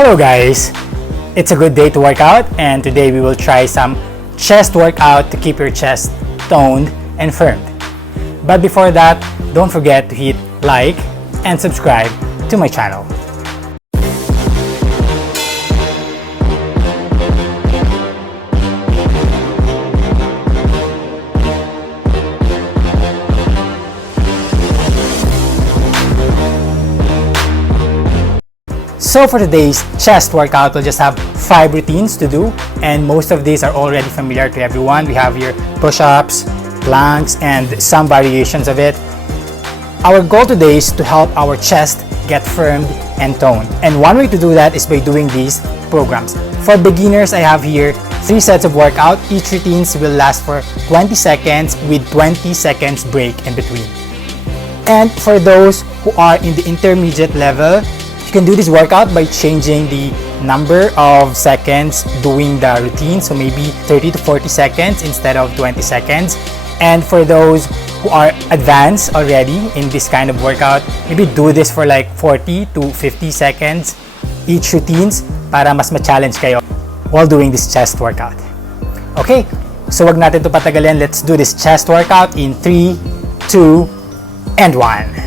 Hello guys! It's a good day to work out, and today we will try some chest workout to keep your chest toned and firmed. But before that, don't forget to hit like and subscribe to my channel. So for today's chest workout, we'll just have 5 routines to do, and most of these are already familiar to everyone. We have here push-ups, planks, and some variations of it. Our goal today is to help our chest get firmed and toned. And one way to do that is by doing these programs. For beginners, I have here 3 sets of workout. Each routines will last for 20 seconds with 20 seconds break in between. And for those who are in the intermediate level, you can do this workout by changing the number of seconds doing the routine, so maybe 30 to 40 seconds instead of 20 seconds. And for those who are advanced already in this kind of workout, maybe do this for like 40 to 50 seconds each routines para mas ma-challenge kayo while doing this chest workout. Okay, so wag natin to patagalin. Let's do this chest workout in 3, 2, and 1.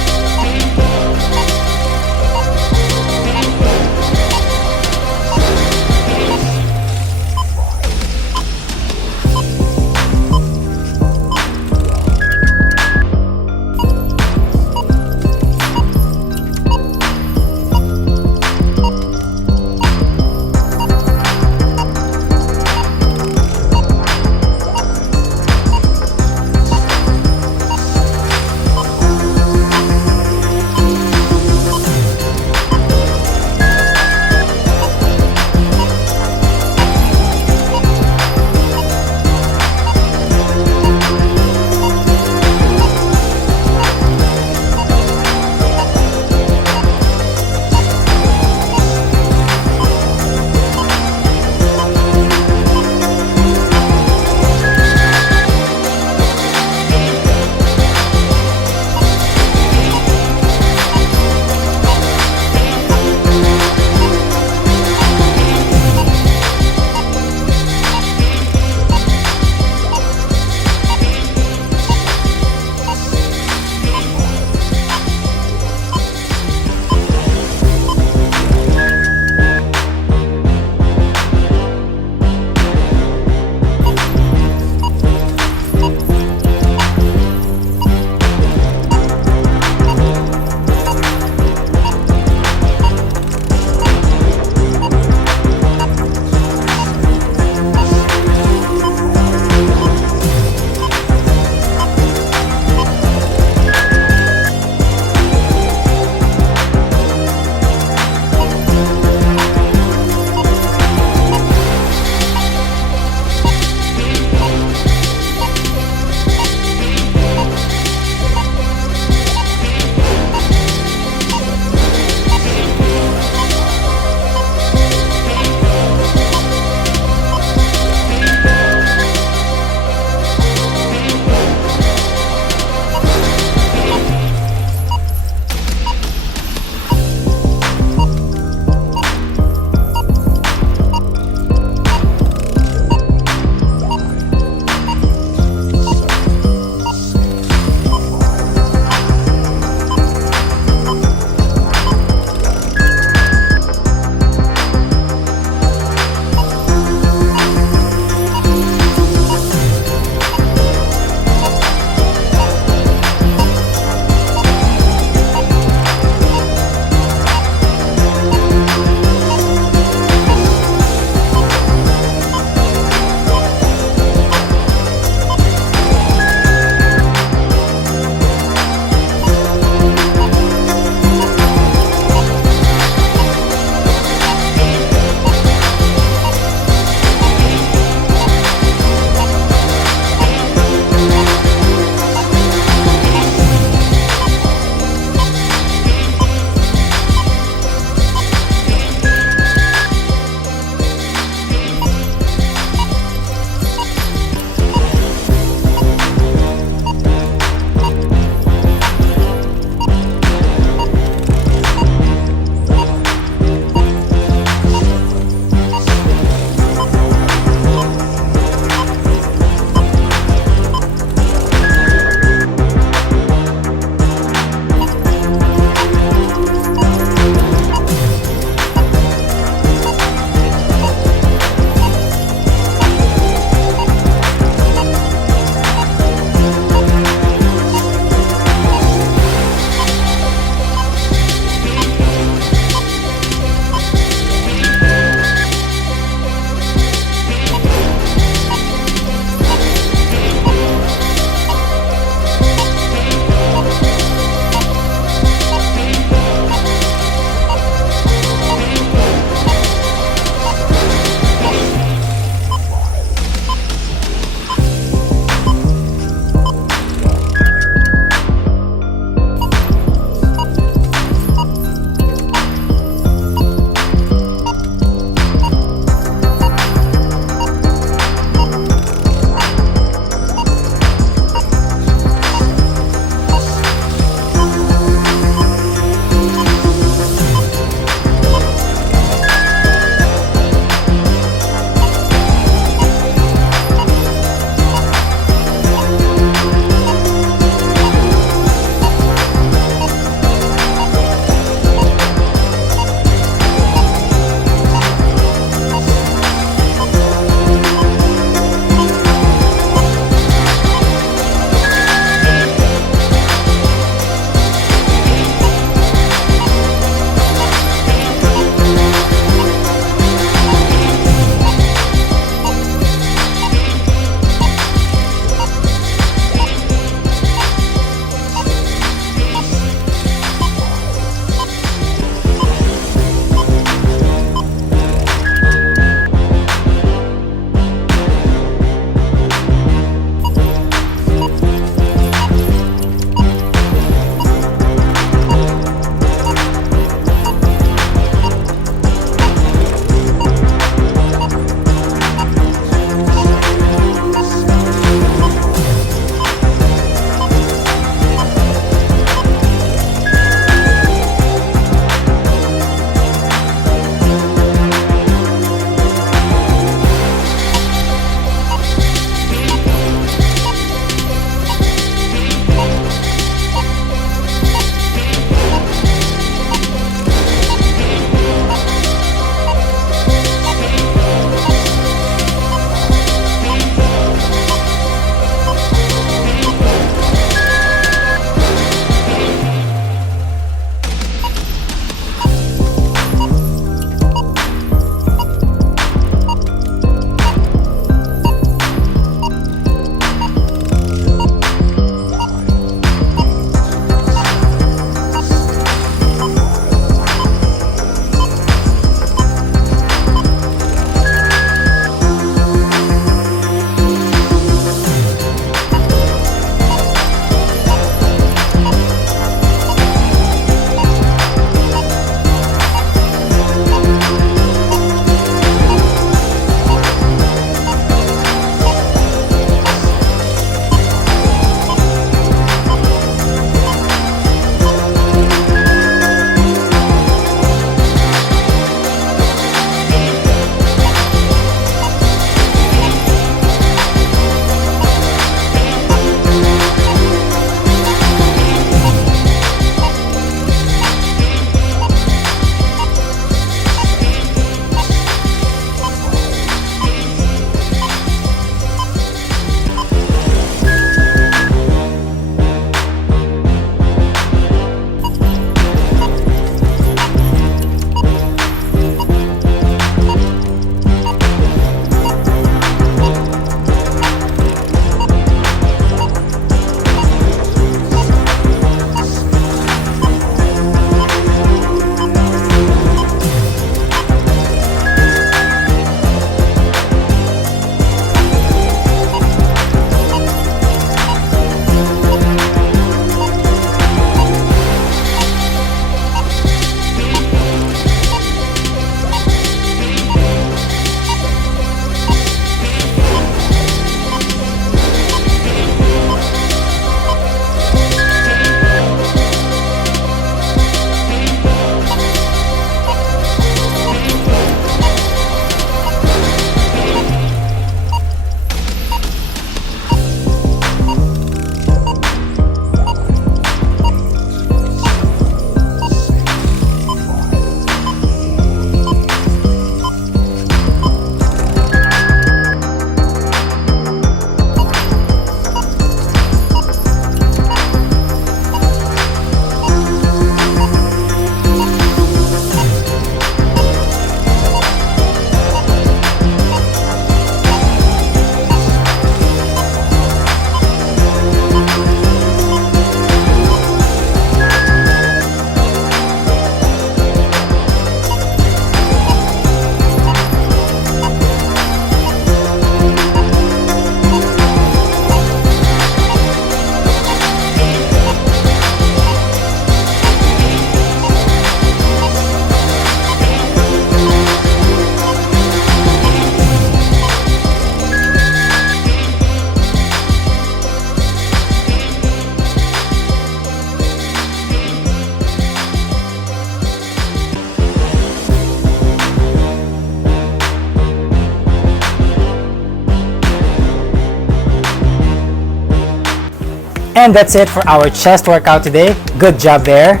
And that's it for our chest workout today. Good job there.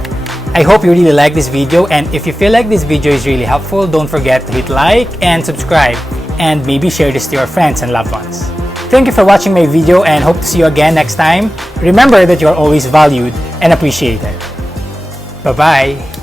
I hope you really like this video, and if you feel like this video is really helpful, don't forget to hit like and subscribe, and maybe share this to your friends and loved ones. Thank you for watching my video, and hope to see you again next time. Remember that you are always valued and appreciated. Bye-bye!